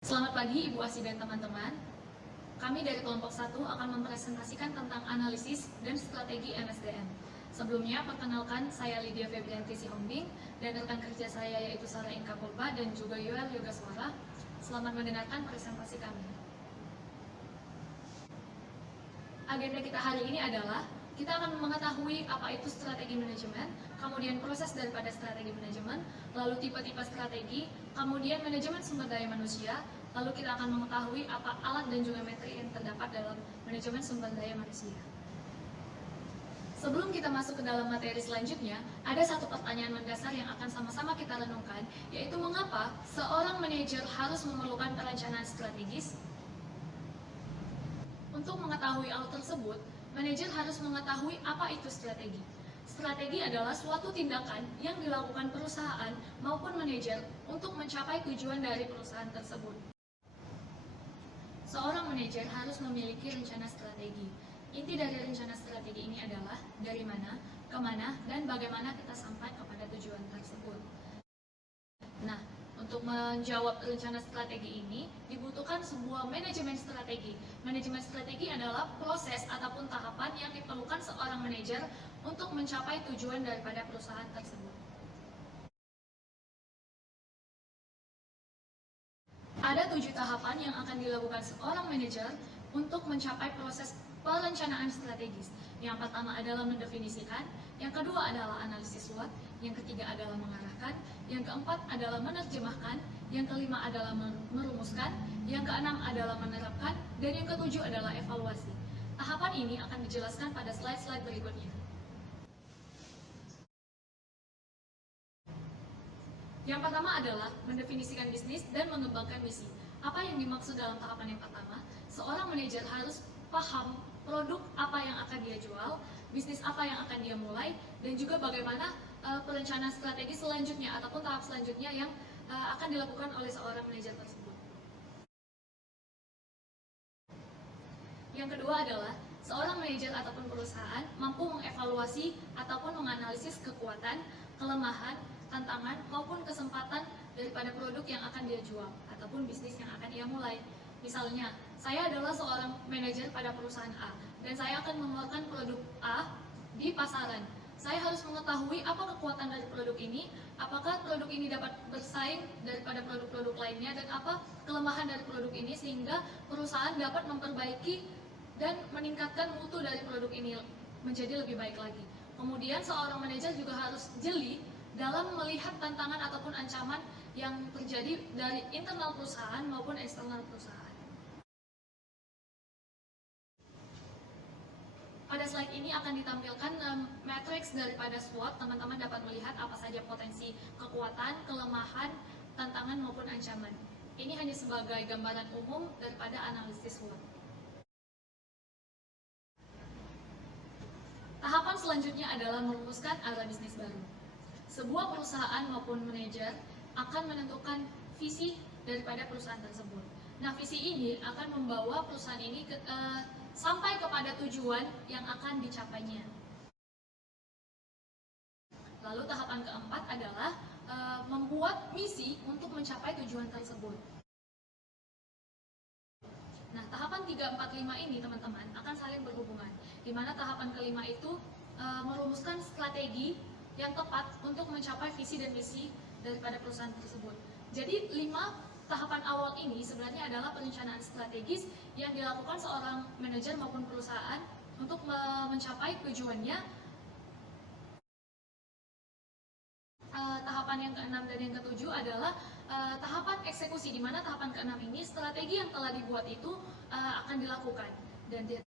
Selamat pagi Ibu Asi dan teman-teman. Kami dari kelompok 1 akan mempresentasikan tentang analisis dan strategi MSDM. Sebelumnya, perkenalkan saya Lydia Febrianti Sihombing dan rekan kerja saya yaitu Sarah Inka Pulpa dan juga Yoel Yogaswara. Selamat mendengarkan presentasi kami. Agenda kita hari ini adalah kita akan mengetahui apa itu strategi manajemen, kemudian proses daripada strategi manajemen, lalu tipe-tipe strategi, kemudian manajemen sumber daya manusia, lalu kita akan mengetahui apa alat dan juga metrik yang terdapat dalam manajemen sumber daya manusia. Sebelum kita masuk ke dalam materi selanjutnya, ada satu pertanyaan mendasar yang akan sama-sama kita renungkan, yaitu mengapa seorang manajer harus memerlukan perencanaan strategis? Untuk mengetahui hal tersebut, manajer harus mengetahui apa itu strategi. Strategi adalah suatu tindakan yang dilakukan perusahaan maupun manajer untuk mencapai tujuan dari perusahaan tersebut. Seorang manajer harus memiliki rencana strategi. Inti dari rencana strategi ini adalah dari mana, kemana, dan bagaimana kita sampai kepada tujuan tersebut. Nah, untuk menjawab rencana strategi ini, dibutuhkan sebuah manajemen strategi. Manajemen strategi adalah proses ataupun tahapan yang diperlukan seorang manajer untuk mencapai tujuan daripada perusahaan tersebut. Ada 7 tahapan yang akan dilakukan seorang manajer untuk mencapai proses perencanaan strategis. Yang pertama adalah mendefinisikan, yang kedua adalah analisis SWOT, yang ketiga adalah mengarahkan, yang keempat adalah menerjemahkan, yang kelima adalah merumuskan, yang keenam adalah menerapkan, dan yang ketujuh adalah evaluasi. Tahapan ini akan dijelaskan pada slide-slide berikutnya. Yang pertama adalah mendefinisikan bisnis dan mengembangkan misi. Apa yang dimaksud dalam tahapan yang pertama? Seorang manajer harus paham produk apa yang akan dia jual, bisnis apa yang akan dia mulai, dan juga bagaimana perencanaan strategi selanjutnya ataupun tahap selanjutnya yang akan dilakukan oleh seorang manajer tersebut. Yang kedua adalah seorang manajer ataupun perusahaan mampu mengevaluasi ataupun menganalisis kekuatan, kelemahan, tantangan maupun kesempatan daripada produk yang akan dia jual ataupun bisnis yang akan ia mulai. Misalnya, saya adalah seorang manajer pada perusahaan A dan saya akan mengeluarkan produk A di pasaran. Saya harus mengetahui apa kekuatan dari produk ini, apakah produk ini dapat bersaing daripada produk-produk lainnya, dan apa kelemahan dari produk ini sehingga perusahaan dapat memperbaiki dan meningkatkan mutu dari produk ini menjadi lebih baik lagi. Kemudian seorang manajer juga harus jeli dalam melihat tantangan ataupun ancaman yang terjadi dari internal perusahaan maupun eksternal perusahaan. Pada slide ini akan ditampilkan matriks daripada SWOT. Teman-teman dapat melihat apa saja potensi kekuatan, kelemahan, tantangan maupun ancaman. Ini hanya sebagai gambaran umum daripada analisis SWOT. Tahapan selanjutnya adalah merumuskan arah bisnis baru. Sebuah perusahaan maupun manajer akan menentukan visi daripada perusahaan tersebut. Nah, visi ini akan membawa perusahaan ini sampai kepada tujuan yang akan dicapainya. Lalu tahapan keempat adalah membuat misi untuk mencapai tujuan tersebut. Nah, tahapan 3, 4, 5 ini teman-teman akan saling berhubungan. Di mana tahapan kelima itu merumuskan strategi yang tepat untuk mencapai visi dan misi daripada perusahaan tersebut. Jadi 5 tahapan awal ini sebenarnya adalah perencanaan strategis yang dilakukan seorang manajer maupun perusahaan untuk mencapai tujuannya. Tahapan yang ke-6 dan yang ke-7 adalah tahapan eksekusi, di mana tahapan ke-6 ini strategi yang telah dibuat itu akan dilakukan, dan di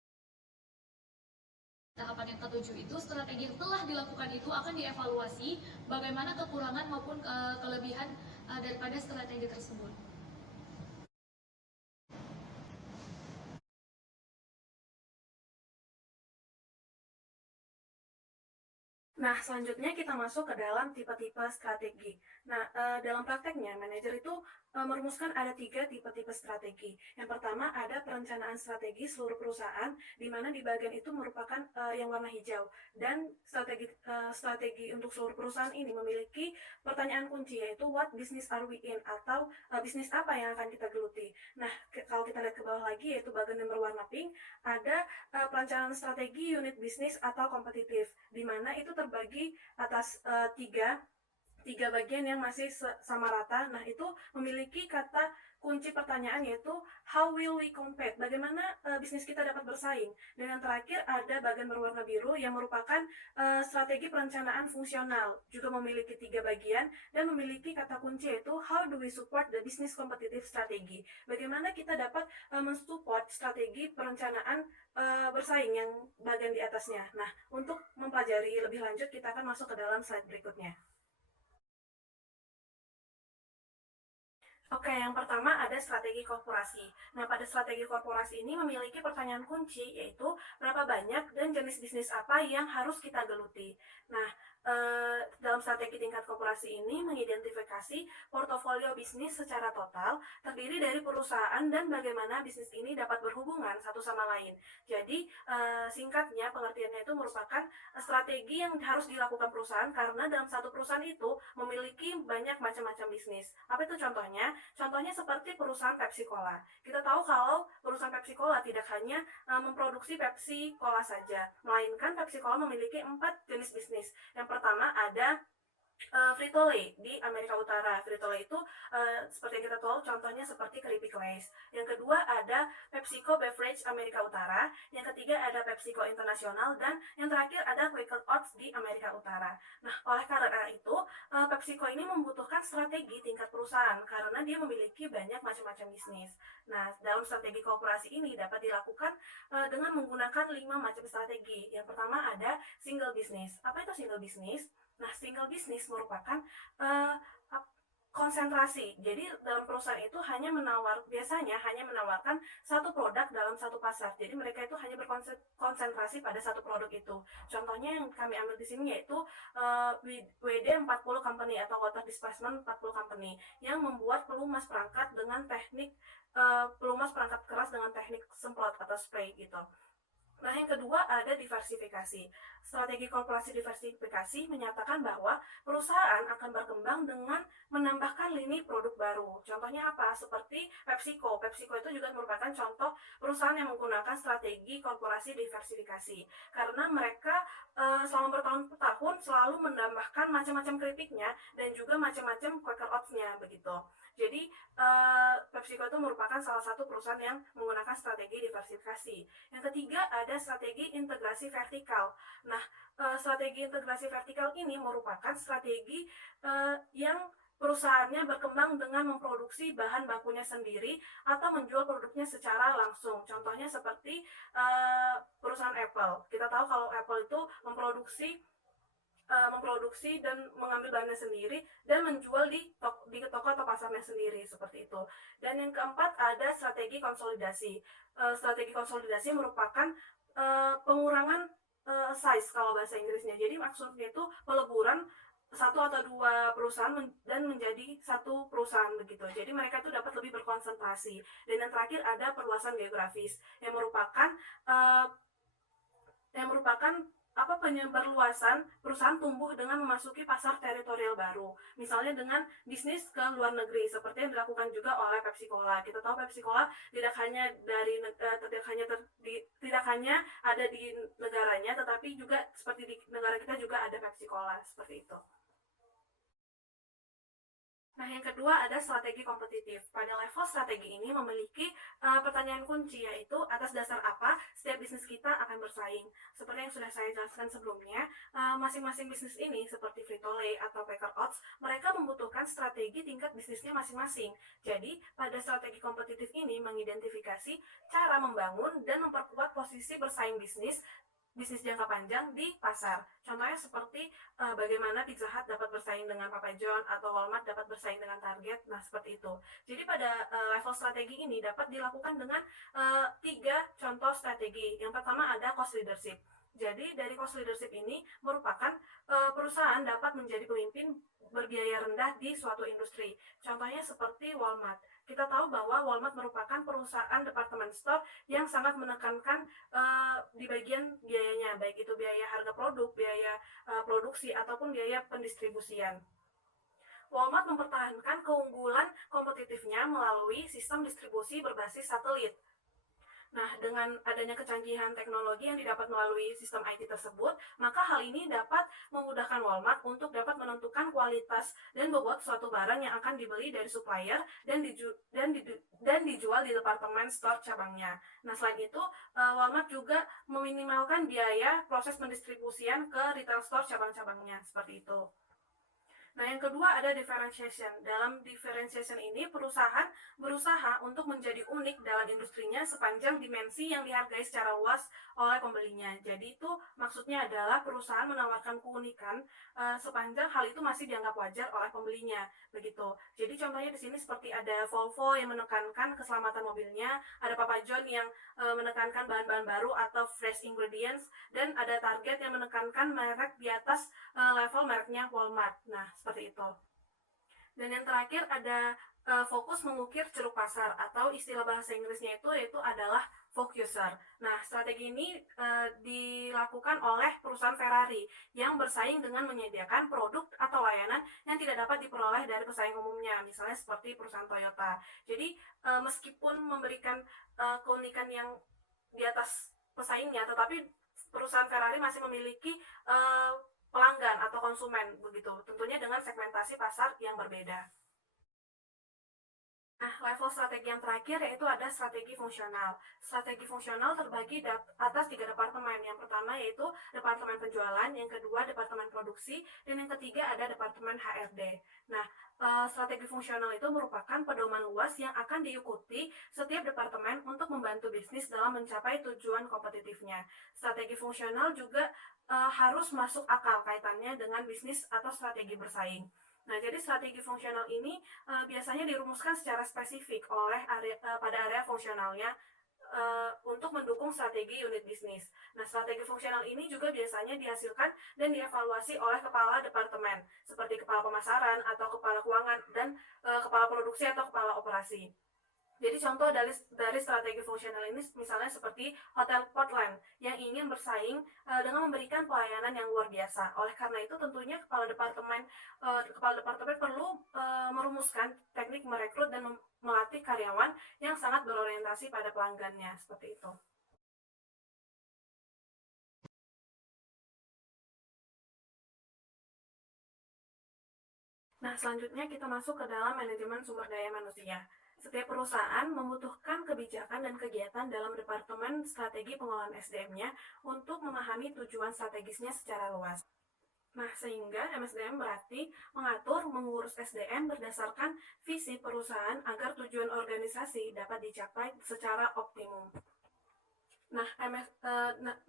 tahapan yang ke-7 itu strategi yang telah dilakukan itu akan dievaluasi bagaimana kekurangan maupun kelebihan daripada strategi tersebut. Nah, selanjutnya kita masuk ke dalam tipe-tipe strategi. Nah, dalam prakteknya, manajer itu merumuskan ada 3 tipe-tipe strategi. Yang pertama ada perencanaan strategi seluruh perusahaan, di mana di bagian itu merupakan yang warna hijau. Dan strategi untuk seluruh perusahaan ini memiliki pertanyaan kunci, yaitu what business are we in, atau bisnis apa yang akan kita geluti. Nah, kalau kita lihat ke bawah lagi, yaitu bagian yang berwarna pink, ada perencanaan strategi unit bisnis atau kompetitif, di mana itu terbagi atas tiga bagian yang masih sama rata. Nah, itu memiliki kata kunci pertanyaan, yaitu how will we compete, bagaimana bisnis kita dapat bersaing. Dan yang terakhir ada bagian berwarna biru yang merupakan strategi perencanaan fungsional, juga memiliki 3 bagian dan memiliki kata kunci, yaitu how do we support the business competitive strategy, bagaimana kita dapat mensupport strategi perencanaan bersaing yang bagian di atasnya. Nah, untuk mempelajari lebih lanjut, kita akan masuk ke dalam slide berikutnya. Oke, yang pertama ada strategi korporasi. Nah, pada strategi korporasi ini memiliki pertanyaan kunci, yaitu berapa banyak dan jenis bisnis apa yang harus kita geluti. Nah, dalam strategi tingkat korporasi ini mengidentifikasi portofolio bisnis secara total, terdiri dari perusahaan dan bagaimana bisnis ini dapat berhubungan satu sama lain. Jadi, singkatnya pengertiannya itu merupakan strategi yang harus dilakukan perusahaan, karena dalam satu perusahaan itu memiliki banyak macam-macam bisnis. Apa itu contohnya? Contohnya seperti perusahaan Pepsi Cola. Kita tahu kalau perusahaan Pepsi Cola tidak hanya memproduksi Pepsi Cola saja, melainkan Pepsi Cola memiliki 4 jenis bisnis. Yang pertama ada Frito-Lay di Amerika Utara. Frito-Lay itu seperti yang kita tahu contohnya seperti keripik Lay's. Yang kedua ada PepsiCo Beverage Amerika Utara. Yang ketiga ada PepsiCo Internasional, dan yang terakhir ada Quaker Oats di Amerika Utara. Nah, oleh karena itu PepsiCo ini membutuhkan strategi tingkat perusahaan karena dia memiliki banyak macam-macam bisnis. Nah, dalam strategi korporasi ini dapat dilakukan dengan menggunakan 5 macam strategi. Yang pertama ada single business. Apa itu single business? Nah, single business merupakan konsentrasi. Jadi dalam perusahaan itu biasanya hanya menawarkan satu produk dalam satu pasar. Jadi mereka itu hanya berkonsentrasi pada satu produk itu. Contohnya yang kami ambil di sini yaitu WD 40 Company atau Water Displacement 40 Company yang membuat pelumas perangkat dengan teknik pelumas perangkat keras dengan teknik semprot atau spray gitu. Nah, yang kedua ada diversifikasi. Strategi korporasi diversifikasi menyatakan bahwa perusahaan akan berkembang dengan menambahkan lini produk baru. Contohnya apa? Seperti PepsiCo. PepsiCo itu juga merupakan contoh perusahaan yang menggunakan strategi korporasi diversifikasi. Karena mereka selama bertahun-tahun selalu menambahkan macam-macam keripiknya dan juga macam-macam Quaker Oats-nya begitu. Jadi PepsiCo itu merupakan salah satu perusahaan yang menggunakan strategi diversifikasi. Yang ketiga ada strategi integrasi vertikal. Nah, strategi integrasi vertikal ini merupakan strategi yang perusahaannya berkembang dengan memproduksi bahan bakunya sendiri atau menjual produknya secara langsung. Contohnya seperti perusahaan Apple. Kita tahu kalau Apple itu memproduksi dan mengambil bahannya sendiri dan menjual di toko atau pasarnya sendiri, seperti itu. Dan yang keempat ada strategi konsolidasi. Strategi konsolidasi merupakan pengurangan size kalau bahasa Inggrisnya. Jadi maksudnya itu peleburan satu atau dua perusahaan dan menjadi satu perusahaan begitu. Jadi mereka itu dapat lebih berkonsentrasi. Dan yang terakhir ada perluasan geografis yang merupakan penyebarluasan perusahaan tumbuh dengan memasuki pasar teritorial baru. Misalnya dengan bisnis ke luar negeri, seperti yang dilakukan juga oleh Pepsi Cola. Kita tahu Pepsi Cola tidak hanya ada di negaranya, tetapi juga seperti di negara kita juga ada Pepsi Cola, seperti itu. Nah, yang kedua ada strategi kompetitif. Pada level strategi ini memiliki pertanyaan kunci, yaitu atas dasar apa setiap bisnis kita akan bersaing. Seperti yang sudah saya jelaskan sebelumnya, masing-masing bisnis ini seperti Frito-Lay atau Quaker Oats, mereka membutuhkan strategi tingkat bisnisnya masing-masing. Jadi, pada strategi kompetitif ini mengidentifikasi cara membangun dan memperkuat posisi bersaing bisnis jangka panjang di pasar. Contohnya seperti bagaimana Pizza Hut dapat bersaing dengan Papa John atau Walmart dapat bersaing dengan Target. Nah, seperti itu. Jadi pada level strategi ini dapat dilakukan dengan 3 contoh strategi. Yang pertama ada cost leadership. Jadi dari cost leadership ini merupakan perusahaan dapat menjadi pemimpin berbiaya rendah di suatu industri. Contohnya seperti Walmart. Kita tahu bahwa Walmart merupakan perusahaan department store yang sangat menekankan di bagian biayanya, baik itu biaya harga produk, biaya produksi, ataupun biaya pendistribusian. Walmart mempertahankan keunggulan kompetitifnya melalui sistem distribusi berbasis satelit. Nah, dengan adanya kecanggihan teknologi yang didapat melalui sistem IT tersebut, maka hal ini dapat memudahkan Walmart untuk dapat menentukan kualitas dan bobot suatu barang yang akan dibeli dari supplier dan dijual di departemen store cabangnya. Nah, selain itu, Walmart juga meminimalkan biaya proses pendistribusian ke retail store cabang-cabangnya, seperti itu. Nah, yang kedua ada differentiation. Dalam differentiation ini, perusahaan berusaha untuk menjadi unik dalam industrinya sepanjang dimensi yang dihargai secara luas oleh pembelinya. Jadi itu maksudnya adalah perusahaan menawarkan keunikan sepanjang hal itu masih dianggap wajar oleh pembelinya. Begitu. Jadi contohnya di sini seperti ada Volvo yang menekankan keselamatan mobilnya, ada Papa John yang menekankan bahan-bahan baru atau fresh ingredients, dan ada Target yang menekankan merek di atas level mereknya Walmart. Nah, seperti itu. Dan yang terakhir ada fokus mengukir ceruk pasar, atau istilah bahasa Inggrisnya itu yaitu adalah focuser. Nah, strategi ini dilakukan oleh perusahaan Ferrari yang bersaing dengan menyediakan produk atau layanan yang tidak dapat diperoleh dari pesaing umumnya, misalnya seperti perusahaan Toyota. Jadi, meskipun memberikan keunikan yang di atas pesaingnya, tetapi perusahaan Ferrari masih memiliki pelanggan atau konsumen, begitu, tentunya dengan segmentasi pasar yang berbeda. Nah, level strategi yang terakhir yaitu ada strategi fungsional. Strategi fungsional terbagi atas 3 departemen. Yang pertama yaitu departemen penjualan, yang kedua departemen produksi, dan yang ketiga ada departemen HRD. Nah, strategi fungsional itu merupakan pedoman luas yang akan diikuti setiap departemen untuk membantu bisnis dalam mencapai tujuan kompetitifnya. Strategi fungsional juga harus masuk akal kaitannya dengan bisnis atau strategi bersaing. Nah, jadi strategi fungsional ini biasanya dirumuskan secara spesifik pada area fungsionalnya untuk mendukung strategi unit bisnis. Nah, strategi fungsional ini juga biasanya dihasilkan dan dievaluasi oleh kepala departemen, seperti kepala pemasaran atau kepala keuangan dan kepala produksi atau kepala operasi. Jadi contoh dari strategi fungsional ini misalnya seperti Hotel Portland yang ingin bersaing dengan memberikan pelayanan yang luar biasa. Oleh karena itu tentunya kepala departemen perlu merumuskan teknik merekrut dan melatih karyawan yang sangat berorientasi pada pelanggannya, seperti itu. Nah, selanjutnya kita masuk ke dalam manajemen sumber daya manusia. Setiap perusahaan membutuhkan kebijakan dan kegiatan dalam departemen strategi pengelolaan SDM-nya untuk memahami tujuan strategisnya secara luas. Nah, sehingga MSDM berarti mengatur, mengurus SDM berdasarkan visi perusahaan agar tujuan organisasi dapat dicapai secara optimum. Nah,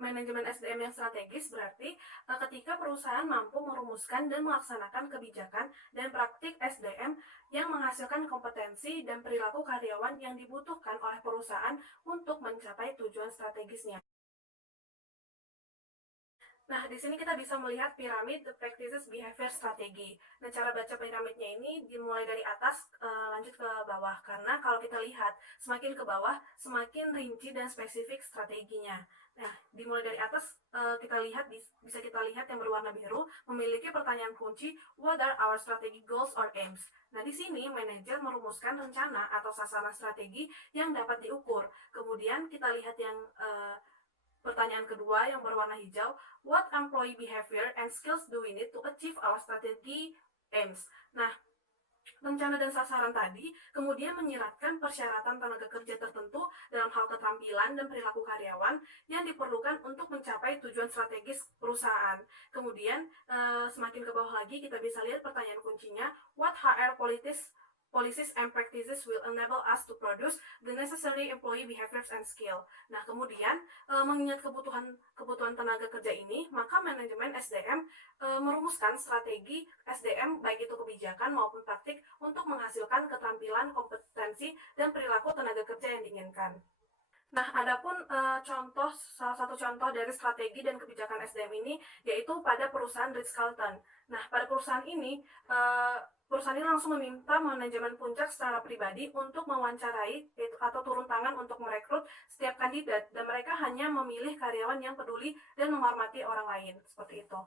manajemen SDM yang strategis berarti ketika perusahaan mampu merumuskan dan melaksanakan kebijakan dan praktik SDM yang menghasilkan kompetensi dan perilaku karyawan yang dibutuhkan oleh perusahaan untuk mencapai tujuan strategisnya. Nah, di sini kita bisa melihat piramid The Practices Behavior Strategy. Nah, cara baca piramidnya ini dimulai dari atas lanjut ke bawah, karena kalau kita lihat semakin ke bawah semakin rinci dan spesifik strateginya. Nah, dimulai dari atas bisa kita lihat yang berwarna biru memiliki pertanyaan kunci, what are our strategic goals or aims? Nah, di sini manajer merumuskan rencana atau sasaran strategi yang dapat diukur. Kemudian kita lihat yang pertanyaan kedua yang berwarna hijau, what employee behavior and skills do we need to achieve our strategy aims? Nah, rencana dan sasaran tadi kemudian menyiratkan persyaratan tenaga kerja tertentu dalam hal keterampilan dan perilaku karyawan yang diperlukan untuk mencapai tujuan strategis perusahaan. Kemudian semakin ke bawah lagi kita bisa lihat pertanyaan kuncinya, what HR policies and practices will enable us to produce the necessary employee behaviors and skill. Nah, kemudian mengingat kebutuhan tenaga kerja ini, maka manajemen SDM merumuskan strategi SDM baik itu kebijakan maupun praktik untuk menghasilkan keterampilan, kompetensi, dan perilaku tenaga kerja yang diinginkan. Nah, adapun salah satu contoh dari strategi dan kebijakan SDM ini yaitu pada perusahaan Ritz-Carlton. Nah, pada perusahaan ini langsung meminta manajemen puncak secara pribadi untuk mewawancarai atau turun tangan untuk merekrut setiap kandidat, dan mereka hanya memilih karyawan yang peduli dan menghormati orang lain, seperti itu.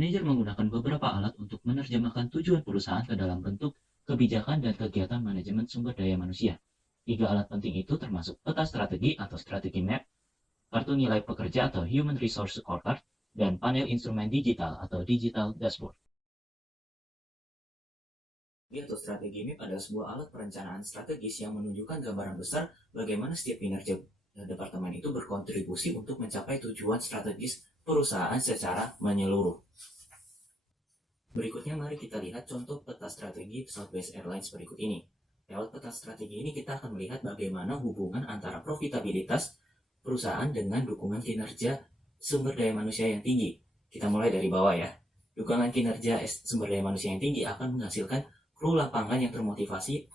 Manajer menggunakan beberapa alat untuk menerjemahkan tujuan perusahaan ke dalam bentuk kebijakan dan kegiatan manajemen sumber daya manusia. 3 alat penting itu termasuk peta strategi atau strategi map, kartu nilai pekerja atau human resource scorecard, dan panel instrumen digital atau digital dashboard. Atau strategi map adalah sebuah alat perencanaan strategis yang menunjukkan gambaran besar bagaimana setiap kinerja departemen itu berkontribusi untuk mencapai tujuan strategis perusahaan secara menyeluruh. Berikutnya mari kita lihat contoh peta strategi Southwest Airlines berikut ini. Lewat peta strategi ini kita akan melihat bagaimana hubungan antara profitabilitas perusahaan dengan dukungan kinerja sumber daya manusia yang tinggi. Kita mulai dari bawah ya. Dukungan kinerja sumber daya manusia yang tinggi akan menghasilkan kru lapangan yang termotivasi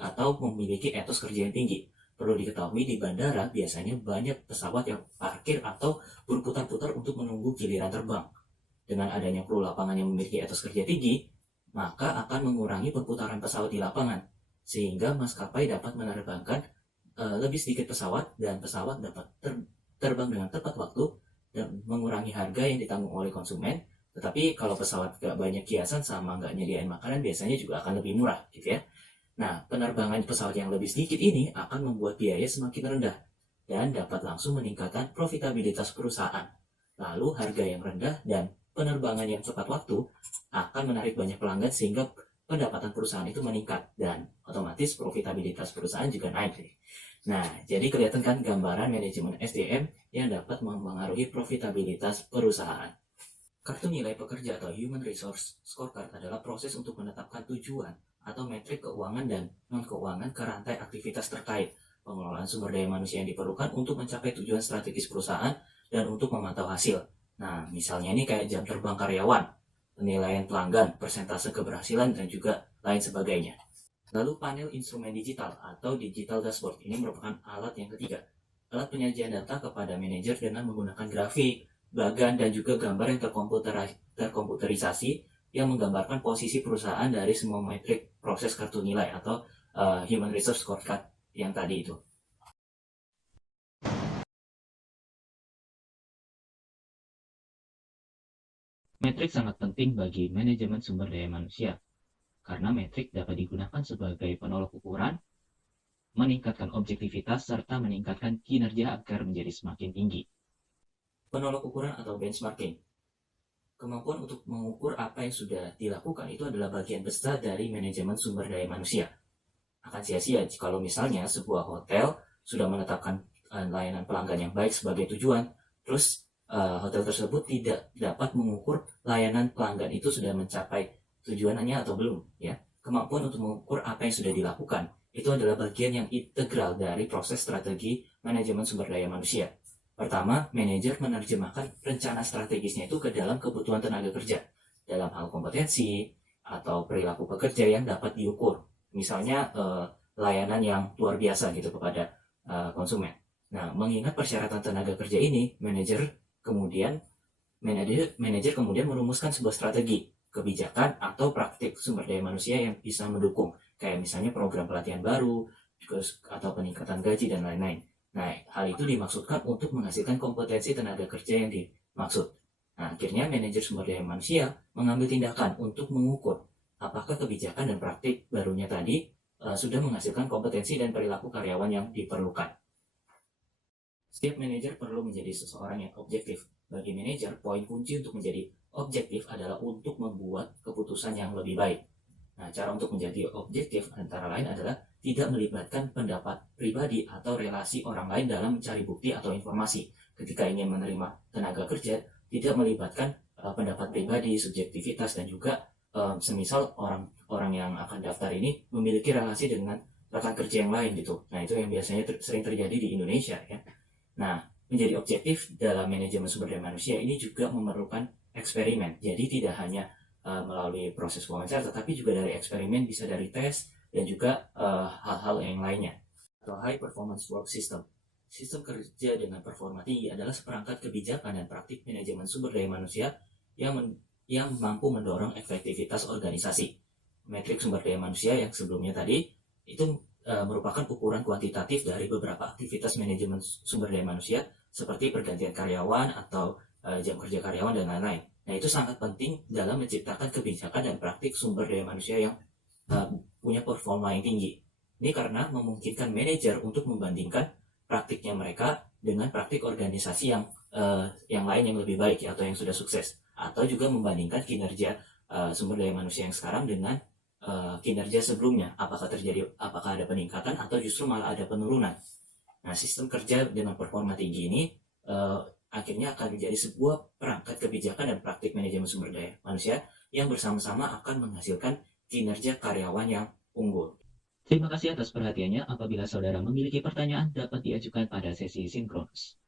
atau memiliki etos kerja yang tinggi. Perlu diketahui di bandara biasanya banyak pesawat yang parkir atau berputar-putar untuk menunggu giliran terbang. Dengan adanya kru lapangan yang memiliki etos kerja tinggi, maka akan mengurangi perputaran pesawat di lapangan, sehingga maskapai dapat menerbangkan lebih sedikit pesawat dan pesawat dapat terbang dengan tepat waktu dan mengurangi harga yang ditanggung oleh konsumen. Tetapi kalau pesawat gak banyak hiasan sama gak nyediain makanan biasanya juga akan lebih murah gitu ya. Nah, penerbangan pesawat yang lebih sedikit ini akan membuat biaya semakin rendah dan dapat langsung meningkatkan profitabilitas perusahaan. Lalu harga yang rendah dan penerbangan yang tepat waktu akan menarik banyak pelanggan sehingga pendapatan perusahaan itu meningkat dan otomatis profitabilitas perusahaan juga naik. Nah, jadi kelihatan kan gambaran manajemen SDM yang dapat mempengaruhi profitabilitas perusahaan. Kartu nilai pekerja atau Human Resource Scorecard adalah proses untuk menetapkan tujuan atau metrik keuangan dan non-keuangan ke rantai aktivitas terkait pengelolaan sumber daya manusia yang diperlukan untuk mencapai tujuan strategis perusahaan dan untuk memantau hasil. Nah, misalnya ini kayak jam terbang karyawan, penilaian pelanggan, persentase keberhasilan, dan juga lain sebagainya. Lalu panel instrumen digital atau digital dashboard ini merupakan alat yang ketiga. Alat penyajian data kepada manajer dengan menggunakan grafik, bagan, dan juga gambar yang terkomputerisasi yang menggambarkan posisi perusahaan dari semua metrik proses kartu nilai atau Human Resource Scorecard yang tadi itu. Metrik sangat penting bagi manajemen sumber daya manusia, karena metrik dapat digunakan sebagai penolak ukuran, meningkatkan objektivitas, serta meningkatkan kinerja agar menjadi semakin tinggi. Penolak ukuran atau benchmarking. Kemampuan untuk mengukur apa yang sudah dilakukan itu adalah bagian besar dari manajemen sumber daya manusia. Akan sia-sia kalau misalnya sebuah hotel sudah menetapkan layanan pelanggan yang baik sebagai tujuan, terus hotel tersebut tidak dapat mengukur layanan pelanggan itu sudah mencapai tujuannya atau belum. Ya, kemampuan untuk mengukur apa yang sudah dilakukan itu adalah bagian yang integral dari proses strategi manajemen sumber daya manusia. Pertama, manajer menerjemahkan rencana strategisnya itu ke dalam kebutuhan tenaga kerja dalam hal kompetensi atau perilaku pekerja yang dapat diukur. Misalnya layanan yang luar biasa gitu kepada konsumen. Nah, mengingat persyaratan tenaga kerja ini, manajer kemudian merumuskan sebuah strategi, kebijakan atau praktik sumber daya manusia yang bisa mendukung, kayak misalnya program pelatihan baru, atau peningkatan gaji dan lain-lain. Nah, hal itu dimaksudkan untuk menghasilkan kompetensi tenaga kerja yang dimaksud. Nah, akhirnya manajer sumber daya manusia mengambil tindakan untuk mengukur apakah kebijakan dan praktik barunya tadi sudah menghasilkan kompetensi dan perilaku karyawan yang diperlukan. Setiap manajer perlu menjadi seseorang yang objektif. Bagi manajer, poin kunci untuk menjadi objektif adalah untuk membuat keputusan yang lebih baik. Nah, cara untuk menjadi objektif antara lain adalah tidak melibatkan pendapat pribadi atau relasi orang lain dalam mencari bukti atau informasi. Ketika ingin menerima tenaga kerja, tidak melibatkan pendapat pribadi, subjektivitas, dan juga semisal orang yang akan daftar ini memiliki relasi dengan rekan kerja yang lain gitu. Nah, itu yang biasanya sering terjadi di Indonesia ya. Nah, menjadi objektif dalam manajemen sumber daya manusia ini juga memerlukan eksperimen. Jadi tidak hanya melalui proses wawancara, tetapi juga dari eksperimen, bisa dari tes, dan juga hal-hal yang lainnya. Atau High Performance Work System. Sistem kerja dengan performa tinggi adalah seperangkat kebijakan dan praktik manajemen sumber daya manusia yang mampu mendorong efektivitas organisasi. Metrik sumber daya manusia yang sebelumnya tadi itu merupakan ukuran kuantitatif dari beberapa aktivitas manajemen sumber daya manusia seperti pergantian karyawan atau jam kerja karyawan dan lain-lain. Nah, itu sangat penting dalam menciptakan kebijakan dan praktik sumber daya manusia yang punya performa yang tinggi. Ini karena memungkinkan manajer untuk membandingkan praktiknya mereka dengan praktik organisasi yang lain yang lebih baik atau yang sudah sukses, atau juga membandingkan kinerja sumber daya manusia yang sekarang dengan kinerja sebelumnya, apakah ada peningkatan atau justru malah ada penurunan. Nah, sistem kerja dengan performa tinggi ini akhirnya akan menjadi sebuah perangkat kebijakan dan praktik manajemen sumber daya manusia yang bersama-sama akan menghasilkan kinerja karyawan yang unggul. Terima kasih atas perhatiannya. Apabila saudara memiliki pertanyaan, dapat diajukan pada sesi sinkronus.